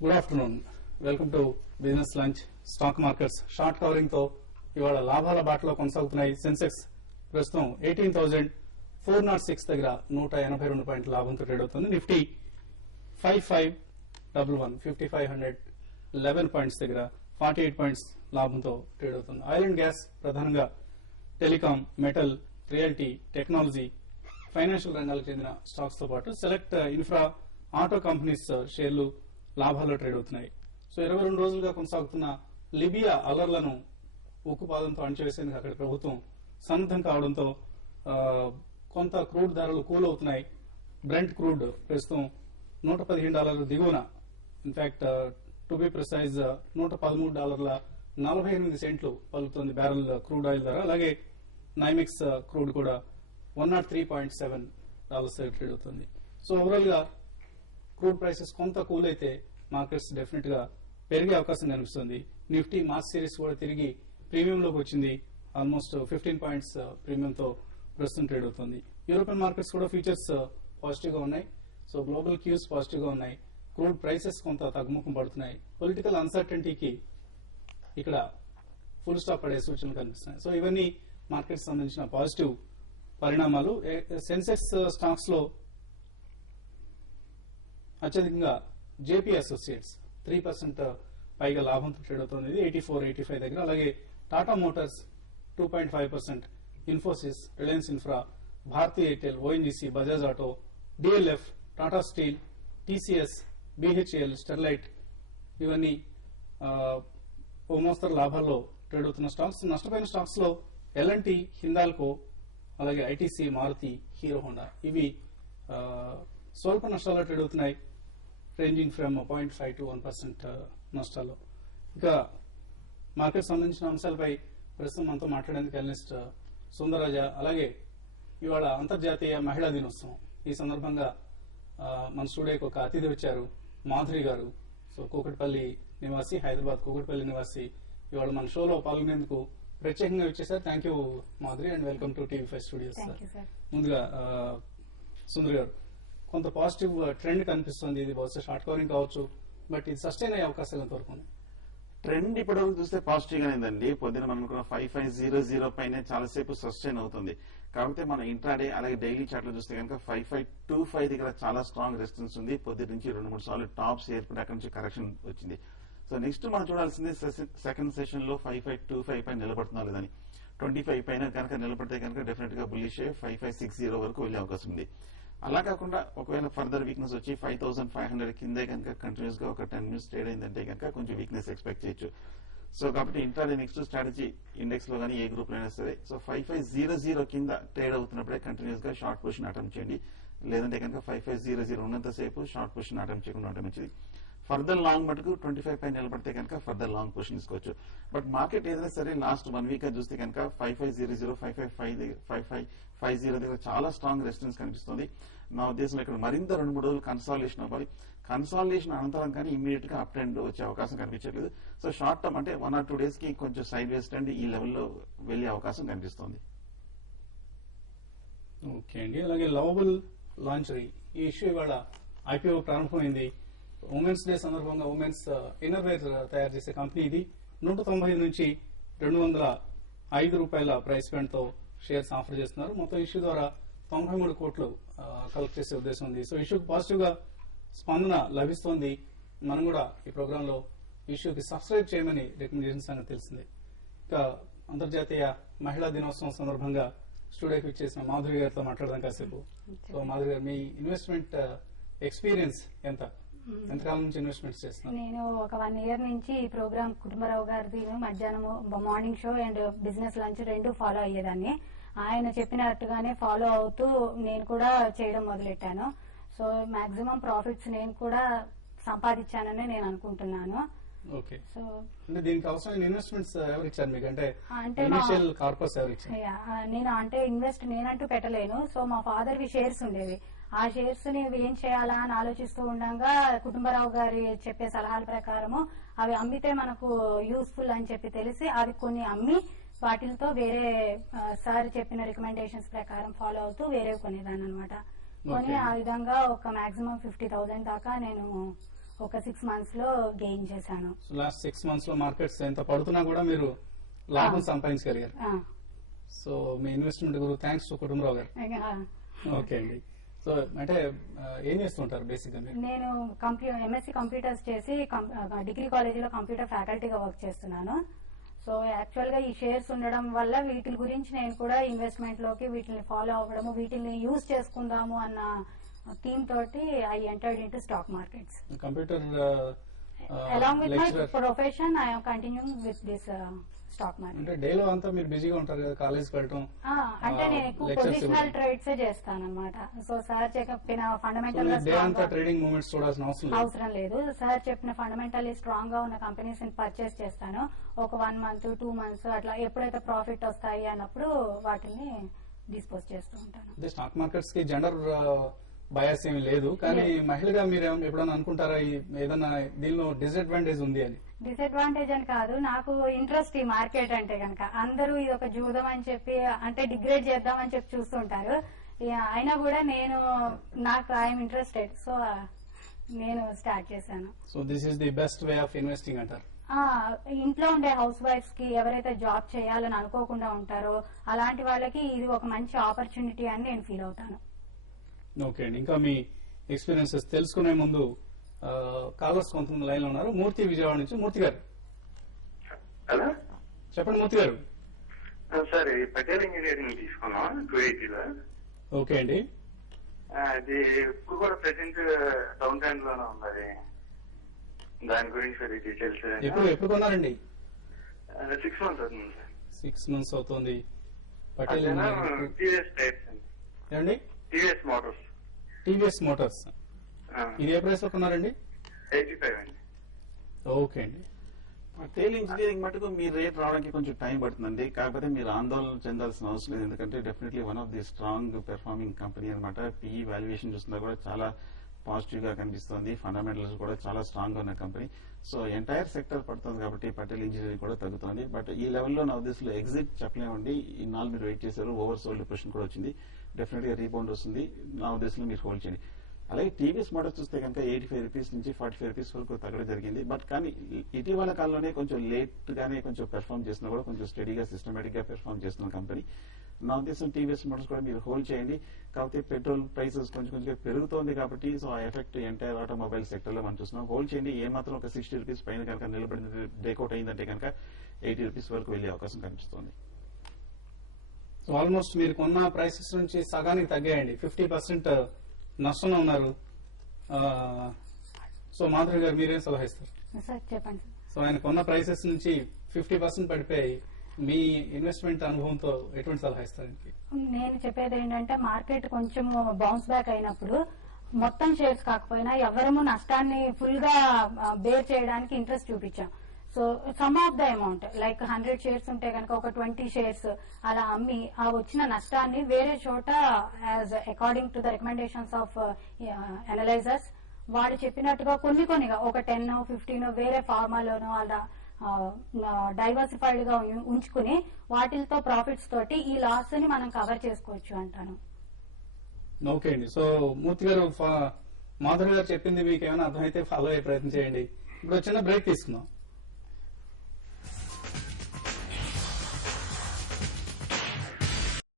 Good afternoon. Welcome to business lunch. Stock markets short covering తో ఇవాళ లాభాల బాటలో కొనసాగుతున్నాయి. సెన్సెక్స్ ప్రస్తుతం 18,406 దగ్గర 182 పాయింట్ల లాభంతో ట్రేడ్ అవుతుంది. నిఫ్టీ 5511 పాయింట్స్ దగ్గర 48 పాయింట్స్ లాభంతో ట్రేడ్ అవుతుంది. ఆయిల్ అండ్ గ్యాస్ ప్రధానంగా telecom, metal, realty, technology, financial రంగాలకు చెందిన స్టాక్స్ తో పాటు సెలెక్ట్ ఇన్ఫ్రా, ఆటో కంపెనీస్ షేర్లు లాభాల్లో ట్రేడ్ అవుతున్నాయి. సో 22 రోజులుగా కొనసాగుతున్న లిబియా అలర్లను ఉక్కుపాదంతో అణచివేసేందుకు అక్కడ ప్రభుత్వం సన్నద్దం కావడంతో కొంత క్రూడ్ ధరలు కూల్ అవుతున్నాయి. బ్రెంట్ క్రూడ్ ప్రస్తుతం $115 దిగువన, ఇన్ఫాక్ట్ టు బి ప్రిసైజ్ $113.48 పలుకుతుంది బ్యారెల్ క్రూడ్ ఆయిల్ ధర. అలాగే నైమిక్స్ క్రూడ్ కూడా $103.7 ట్రేడ్ అవుతుంది. సో ఓవరాల్ గా క్రూడ్ ప్రైసెస్ కొంత కూల్ అయితే మార్కెట్స్ డెఫినెట్ గా పెరిగే అవకాశం కనిపిస్తుంది. నిఫ్టీ మార్చ్ సిరీస్ కూడా తిరిగి ప్రీమియంలోకి వచ్చింది. ఆల్మోస్ట్ 15 పాయింట్స్ ప్రీమియంతో ప్రస్తుతం ట్రేడ్ అవుతుంది. యూరోపియన్ మార్కెట్స్ కూడా ఫ్యూచర్స్ పాజిటివ్ గా ఉన్నాయి. సో గ్లోబల్ క్యూస్ పాజిటివ్ గా ఉన్నాయి. క్రూడ్ ప్రైసెస్ కొంత తగ్గుముఖం పడుతున్నాయి. పొలిటికల్ అన్సర్టనిటీకి ఇక్కడ ఫుల్ స్టాప్ పడే సూచనలు కనిపిస్తున్నాయి. సో ఇవన్నీ మార్కెట్స్ సంబంధించిన పాజిటివ్ పరిణామాలు. సెన్సెక్స్ స్టాక్స్ లో అత్యధికంగా జేపీ అసోసియేట్స్ 3% పైగా లాభంతో ట్రేడ్ అవుతుంది. 84-85 దగ్గర. అలాగే Tata Motors 2.5%, Infosys, Reliance Infra, Bharti Airtel, ONGC, Bajaj Auto, DLF, Tata Steel, TCS, BHEL, Sterlite ఇవన్నీ ఓ మోస్తరు లాభాల్లో ట్రేడ్ అవుతున్న స్టాక్స్. నష్టపోయిన స్టాక్స్ లో ఎల్ఎన్టీ, హిందాల్కో, అలాగే ఐటీసీ, మారుతి, హీరో హోండా ఇవి స్వల్ప నష్టాల్లో ట్రేడ్ అవుతున్నాయి, రేంజింగ్ ఫ్రమ్ 0.5 to 1% నష్టాల్లో. ఇక మార్కెట్ సంబంధించిన అంశాలపై ప్రస్తుతం మనతో మాట్లాడేందుకు అనలిస్ట్ సుందరరాజ. అలాగే ఇవాళ అంతర్జాతీయ మహిళా దినోత్సవం. ఈ సందర్భంగా మన స్టూడియోకి ఒక అతిథి వచ్చారు, మాధురి గారు. సో కూకట్పల్లి నివాసి, హైదరాబాద్ కూకట్పల్లి నివాసి. ఇవాళ మన షోలో పాల్గొనేందుకు ప్రత్యేకంగా వచ్చేసారు. Thank you Madhuri and welcome to TV5 studios. ముందుగా సుందర్ గారు, కొంత పాజిటివ్ ట్రెండ్ కనిపిస్తుంది. ఇది బహుశా షార్ట్ కవరింగ్ కావచ్చు, బట్ ఇది సస్టైన్ అయ్యే అవకాశాలు ఎంతవరకు ఉన్నాయి? ట్రెండ్ ఇప్పటి వరకు చూస్తే పాజిటివ్ గానేదండి. పొద్దున మనం 5500 పైన చాలాసేపు సస్టైన్ అవుతుంది. కాకపోతే మనం ఇంట్రాడే అలాగే డైలీ చార్ట్ లో చూస్తే కనుక 5525 దగ్గర చాలా స్ట్రాంగ్ రెసిస్టెన్స్ ఉంది. పొద్దున్న నుంచి 2-3 సార్లు టాప్స్ ఏర్పడి అక్కడి నుంచి కరెక్షన్ వచ్చింది. సో నెక్స్ట్ మనం చూడాల్సింది సెకండ్ సెషన్ లో 5525 పైన నిలబడుతున్నా లేదని. 25 పైన కనుక నిలబడితే కనుక డెఫినెట్ గా బుల్లిష్ 5560 వరకు వెళ్లే అవకాశం ఉంది. అలా కాకుండా ఒకవేళ ఫర్దర్ వీక్నెస్ వచ్చి 5500 కిందే కనుక కంటిన్యూస్ గా ఒక 10 మినిట్స్ ట్రేడ్ అయిందంటే కనుక కొంచెం వీక్నెస్ ఎక్స్పెక్ట్ చేయొచ్చు. సో కాబట్టి ఇంట్రాడే నెక్స్ట్ స్ట్రాటజీ ఇండెక్స్ లో కానీ ఏ గ్రూప్ లో అయినా సరే సో 5500 కింద ట్రేడ్ అవుతున్నప్పుడే కంటిన్యూస్ గా షార్ట్ పొజిషన్ అటెంప్ట్ చేయండి. లేదంటే కనుక 5500 ఉన్నంతసేపు షార్ట్ పొజిషన్ అటెంప్ట్ చేయకుండా ఉండడం మంచిది. ఫర్దర్ లాంగ్ మటుకు 25 పైన నిలబడితే కనుక ఫర్దర్ లాంగ్ పొజిషన్ తీసుకోవచ్చు. బట్ మార్కెట్ ఏదైనా సరే లాస్ట్ 1 వీక్ చూస్తే కనుక 5500, 5550 దగ్గర చాలా స్ట్రాంగ్ రెసిస్టెన్స్ కనిపిస్తుంది. నా ఉద్దేశంలో ఇక్కడ మరింత 2-3 రోజులు కన్సాలిడేషన్ అవ్వాలి. కన్సాలిడేషన్ అనంతరం కానీ ఇమీడియట్ గా అప్ ట్రెండ్ వచ్చే అవకాశం కనిపించట్లేదు. సో షార్ట్ టర్మ్ అంటే 1 or 2 days కి కొంచెం సైడ్ వేస్ ట్రెండ్ ఈ లెవెల్లో వెళ్లే అవకాశం కనిపిస్తుంది. ఓకే అండి. అలాగే లవబుల్ లాంచరీ ఈ ఇష్యూ ఇవాళ ఐపీఓ ప్రారంభమైంది. ఉమెన్స్ డే సందర్భంగా ఉమెన్స్ ఇన్నర్ వేర్ తయారు చేసే కంపెనీ ఇది. 190 నుంచి 205 రూపాయల ప్రైస్ పాయింట్ తో షేర్స్ ఆఫర్ చేస్తున్నారు. మొత్తం ఇష్యూ ద్వారా 93 కోట్లు కలెక్ట్ చేసే ఉద్దేశం ఉంది. సో ఇష్యూకి పాజిటివ్ గా స్పందన లభిస్తోంది. మనం కూడా ఈ ప్రోగ్రామ్ లో ఇష్యూకి సబ్స్క్రైబ్ చేయమని రికమెండేషన్స్ అనేది తెలిసింది. ఇక అంతర్జాతీయ మహిళా దినోత్సవం సందర్భంగా స్టూడియోకి వచ్చేసిన మాధురి గారితో మాట్లాడదాం కాసేపు. సో మాధురి గారు, మీ ఇన్వెస్ట్మెంట్ ఎక్స్పీరియన్స్ ఎంతకాలం నుంచి ఇన్వెస్ట్మెంట్స్ చేస్తున్నారు? నేను ఒక 1 year నుంచి ఈ ప్రోగ్రామ్ కుటుంబరావు గారిది మధ్యాహ్నం morning show and business lunch 2 follow అయ్యేదాన్ని. ఆయన చెప్పినట్టుగానే ఫాలో అవుతూ నేను కూడా చేయడం మొదలెట్టాను. సో మాక్సిమం ప్రాఫిట్స్ నేను కూడా సంపాదించానని నేను అనుకుంటున్నాను. ఓకే. సో అంటే దీనికి అవసరమైన ఇన్వెస్ట్మెంట్స్ ఎవరు ఇచ్చారు మీకు? అంటే ఇనిషియల్ కార్పస్ ఎవరు ఇచ్చారు? నేను అంటే నేనంటూ పెట్టలేను. సో మా ఫాదర్ వి షేర్స్ ఉండేవి. ఆ షేర్స్ ని ఏం చేయాలా అని ఆలోచిస్తూ ఉండగా కుటుంబరావు గారి చెప్పే సలహాల ప్రకారము అవి అమ్మితే మనకు యూస్ఫుల్ అని చెప్పి తెలిసి అవి కొన్ని అమ్మి వాటితో వేరే సార్ చెప్పిన రికమెండేషన్స్ ప్రకారం ఫాలో అవుతూ వేరే కొనేదాన్ని అనమాట. కొని ఆ విధంగా ఒక మాక్సిమం 50,000 దాకా నేను ఒక 6 months లో గెయిన్ చేశాను. లాస్ట్ 6 months లో మార్కెట్స్ ఎంత పడుతున్నా కూడా మీరు లాభం సంపాదించగలిగారు. సో మీ investment Guru thanks to Kutumbarao గారు. ఓకే అండి. సో అంటే ఏం చేస్తుంటారు బేసిక్ గా? నేను ఎంఎస్సీ కంప్యూటర్స్ చేసి డిగ్రీ కాలేజీలో కంప్యూటర్ ఫ్యాకల్టీగా వర్క్ చేస్తున్నాను. సో యాక్చువల్ గా ఈ షేర్స్ ఉండడం వల్ల వీటి గురించి నేను కూడా ఇన్వెస్ట్మెంట్ లోకి వీటిని ఫాలో అవ్వడము, వీటిని యూజ్ చేసుకుందాము అన్న థీమ్ తోటి I entered into stock markets. Computer along with my profession I am continuing with this stock market. అంటే డేలో అంతా మీరు బిజీగా ఉంటారు కదా, కాలేజ్కి వెళ్ళటం? అంటే నేను ఎక్కువ పొజిషనల్ ట్రేడ్స్ చేస్తాను అనమాట. సో సార్ చెప్పిన ఫండమెంటల్ ట్రేడింగ్ మూవ్మెంట్స్ చూడాల్సిన అవసరం లేదు. సార్ చెప్పిన ఫండమెంటల్లీ స్ట్రాంగ్ గా ఉన్న కంపెనీస్ పర్చేస్ చేస్తాను. ఒక 1 month 2 months అట్లా ఎప్పుడైతే ప్రాఫిట్ వస్తాయి అన్నప్పుడు వాటిని డిస్పోజ్ చేస్తూ ఉంటాను. స్టాక్ మార్కెట్స్ కి జెండర్ బయాస్ ఏమి లేదు, కానీ మహిళగా మీరు ఎప్పుడైనా అనుకుంటారా ఏదైనా దీనిలో డిసడ్వాంటేజ్ ఉంది అని? డిసడ్వాంటేజ్ అని కాదు, నాకు ఇంట్రెస్ట్ ఈ మార్కెట్ అంటే కనుక. అందరూ ఇది ఒక జూదం అని చెప్పి అంటే డిగ్రేడ్ చేద్దామని చెప్పి చూస్తుంటారు. అయినా కూడా నాకు ఐఎమ్ ఇంట్రెస్టెడ్, సో నేను స్టార్ట్ చేశాను. So this is the best way of investing అంటారు? ఇంట్లో ఉండే హౌస్ వైఫ్స్ కి ఎవరైతే జాబ్ చేయాలని అనుకోకుండా ఉంటారో అలాంటి వాళ్ళకి ఇది ఒక మంచి ఆపర్చునిటీ అని నేను ఫీల్ అవుతాను. ఓకే అండి. ఇంకా మీ ఎక్స్పీరియన్సెస్ తెలుసుకునే ముందు కాలర్స్ కొంతమంది లైన్ లో ఉన్నారు. మూర్తి విజయవాడ నుంచి. మూర్తి గారు హలో, చెప్పండి. మూర్తి గారు సార్ పటేల్ ఇంజనీరింగ్ తీసుకున్నాం 280లో. ఓకే అండి. అది ఇప్పుడు కూడా ప్రెసెంట్ డౌన్ టైమ్ లోనే ఉంది. దాని గురించి డీటెయిల్స్. ఎప్పుడు కొన్నారండి? 6 months అవుతుంది సార్. 6 months అవుతుంది. పటేల్ టీవీఎస్ టైప్స్ ఏమండి? TVS Motors. TVS Motors. ఇది ఏ ప్రైస్ లో కొన్నారండి? 85 అండి. ఓకే అండి. పటేల్ ఇంజనీరింగ్ మటుకు మీ రేట్ రావడానికి కొంచెం టైం పడుతుందండి. కాకపోతే మీరు ఆందోళన చెందాల్సిన అవసరం లేదు, ఎందుకంటే definitely one of the strong performing company అనమాట. పిఈ వాల్యుయేషన్ చూస్తున్నా కూడా చాలా పాజిటివ్ గా కనిపిస్తుంది. ఫండమెంటల్స్ కూడా చాలా స్ట్రాంగ్ గా ఉన్న కంపెనీ. సో ఎంటైర్ సెక్టర్ పడుతుంది కాబట్టి పటేల్ ఇంజనీరింగ్ కూడా తగ్గుతుంది. బట్ ఈ లెవెల్లో నా ఉద్దేశంలో ఎగ్జిట్ చెప్పలేమండి. ఈ 4 మీరు వెయిట్ చేశారు, ఓవర్ సోల్డ్ పొజిషన్ కూడా వచ్చింది. డెఫినెట్ గా రీబౌండ్ వస్తుంది. నా ఉద్దేశంలో మీరు హోల్డ్ చేయండి. అలాగే టీవీఎస్ మోడల్ చూస్తే కనుక 85 రూపీస్ నుంచి 45 రూపీస్ వరకు తగ్గడం జరిగింది. బట్ కానీ ఇటీవల కాలంలోనే కొంచెం లేట్ గానే కొంచెం పెర్ఫార్మ్ చేసినా కూడా కొంచెం స్టడీగా సిస్టమేటిక్ గా పెర్ఫార్మ్ చేస్తున్న కంపెనీ. నా ఉద్దేశం టీవీఎస్ మోడల్స్ కూడా మీరు హోల్డ్ చేయండి. కాకపోతే పెట్రోల్ ప్రైసెస్ కొంచెం పెరుగుతోంది కాబట్టి సో ఆ ఎఫెక్ట్ ఎంటైర్ ఆటోమొబైల్ సెక్టర్ లో మనం చూస్తున్నాం. హోల్డ్ చేయండి. ఏమాత్రం ఒక 60 రూపీస్ పైన కనుక నిలబడి బ్రేక్అవుట్ అయిందంటే కనుక 80 రూపీస్ వరకు వెళ్లే అవకాశం కనిపిస్తుంది. సో ఆల్మోస్ట్ మీరు కొన్న ప్రైసెస్ నుంచి సగానికి తగ్గాయండి. 50% నష్టంలో ఉన్నారు. సో మాధురి గారు మీరేం సలహా ఇస్తారు? సార్ చెప్పండి. సో ఆయన కొన్న ప్రైసెస్ నుంచి 50% పడిపోయి మీ ఇన్వెస్ట్మెంట్ అనుభవంతో ఎటువంటి సలహా ఇస్తారు? నేను చెప్పేది ఏంటంటే మార్కెట్ కొంచెం బౌన్స్ బ్యాక్ అయినప్పుడు మొత్తం షేర్స్ కాకపోయినా ఎవరము నష్టాన్ని ఫుల్ గా బేర్ చేయడానికి ఇంట్రెస్ట్ చూపించాం. So some of the amount like 100 shares ఉంటే కనుక ఒక 20 shares అలా అమ్మి ఆ వచ్చిన నష్టాన్ని వేరే చోట as according to the recommendations of analysers వాడు చెప్పినట్టుగా కొన్నిగా ఒక 10 15 వేరే ఫార్మాలోనో అలా డైవర్సిఫైడ్ గా ఉంచుకుని వాటితో ప్రాఫిట్స్ తోటి ఈ లాస్ ని మనం కవర్ చేసుకోవచ్చు అంటాను. ఓకే అండి. సో మూర్తి గారు మాధురి గారు చెప్పింది మీకు ఏమైనా అర్థమైతే ఫాలో అయ్యే ప్రయత్నం చేయండి. ఇప్పుడు చిన్న బ్రేక్ తీసుకుందాం.